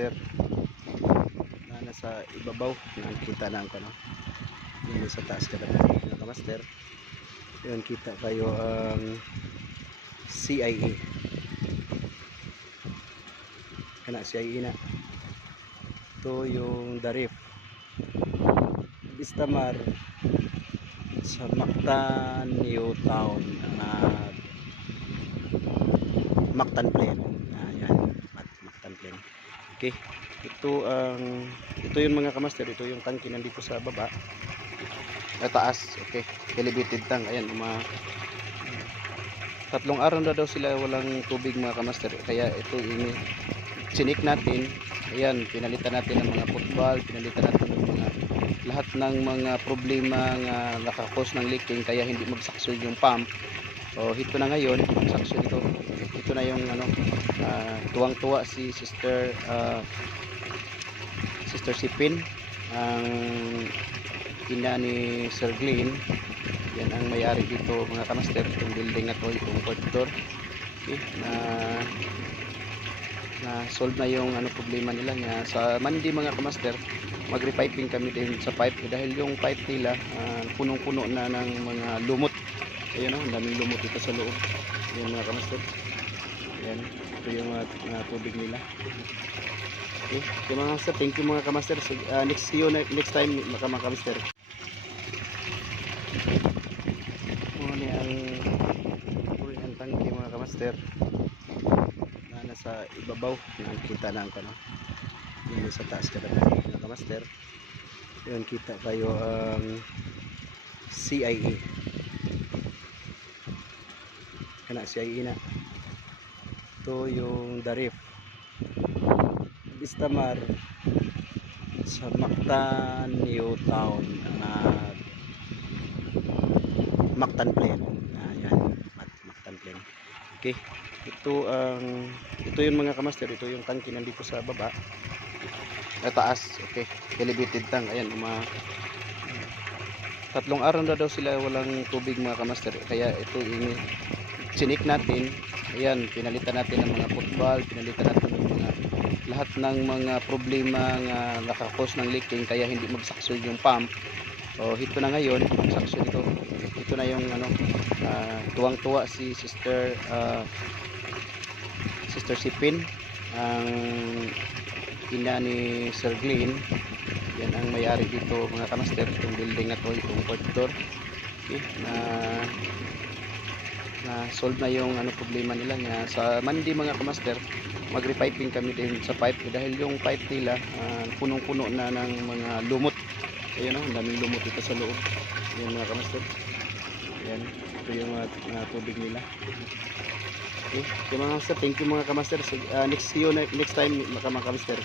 kamaster na nasa ibabaw. Nakikita na ang ano, yung sa taas ka na mga kamaster. Yun, kita kayo ang CIA. Kana CIA na. Ito yung Darif. Istamar sa Mactan New Town at Mactan Plain. Ayan, Mactan Plain. Okay. Ito yung mga kamaster, ito yung tangke nandito sa baba. Sa taas, okay. Elevated tank. Ayan, tatlong araw na daw sila walang tubig mga kamaster. Kaya ito ini sinik natin. Ayan, pinalitan natin ng mga football, pinalitan natin ng mga lahat ng mga problema nga nakakos ng leaking kaya hindi magsakso yung pump. So ito na ngayon, sakso ito. Ito na yung ano, tuwang-tuwa si Sister Sipin, ang ina ni Sir Glenn. Yan ang may-ari dito mga kamaster, itong building na to, itong fourth floor. Okay, na solve na yung ano problema nila nga sa Monday mga kamaster. Magre-piping kami din sa pipe dahil yung pipe nila punong-puno na ng mga lumot. Ayun oh, daming lumot dito sa loob. Yan mga kamaster. Yan, ito yung tubig nila. Okay, so mga kamaster, thank you mga kamaster. So, see you next time mga kamaster. Muna ang tangke mga kamaster na nasa ibabaw. Nakikita na ang ano, yung sa taas ka na mga kamaster. Yun, kita kayo ang CIA. Kana CIA na. Ito yung Darif. Istamar sa Mactan New Town at Mactan Plain. Ayan, Mactan Plain. Okay. Ito yung mga kamaster, ito yung tangke nandito sa baba. Sa taas, okay. Elevated tank. Ayan, tatlong araw na daw sila walang tubig mga kamaster. Kaya ito ini sinik natin. Ayan, pinalitan natin ng mga football, pinalitan natin ng mga lahat ng mga problema nga nakakos ng leaking kaya hindi magsakso yung pump. So ito na ngayon, sakso ito. Ito na yung ano, tuwang-tuwa si Sister Sipin, ang ina ni Sir Glenn. Yan ang may-ari dito mga kamaster, itong building na to, itong fourth floor. Okay, na solve na yung ano problema nila nga sa Monday mga kamaster. Magre-piping kami din sa pipe dahil yung pipe nila punong-puno na ng mga lumot. Ayun oh, daming lumot dito sa loob. Yan mga kamaster. Yan, ito yung tubig nila. Okay, so mga kamaster, thank you mga kamaster. So, see you next time mga kamaster.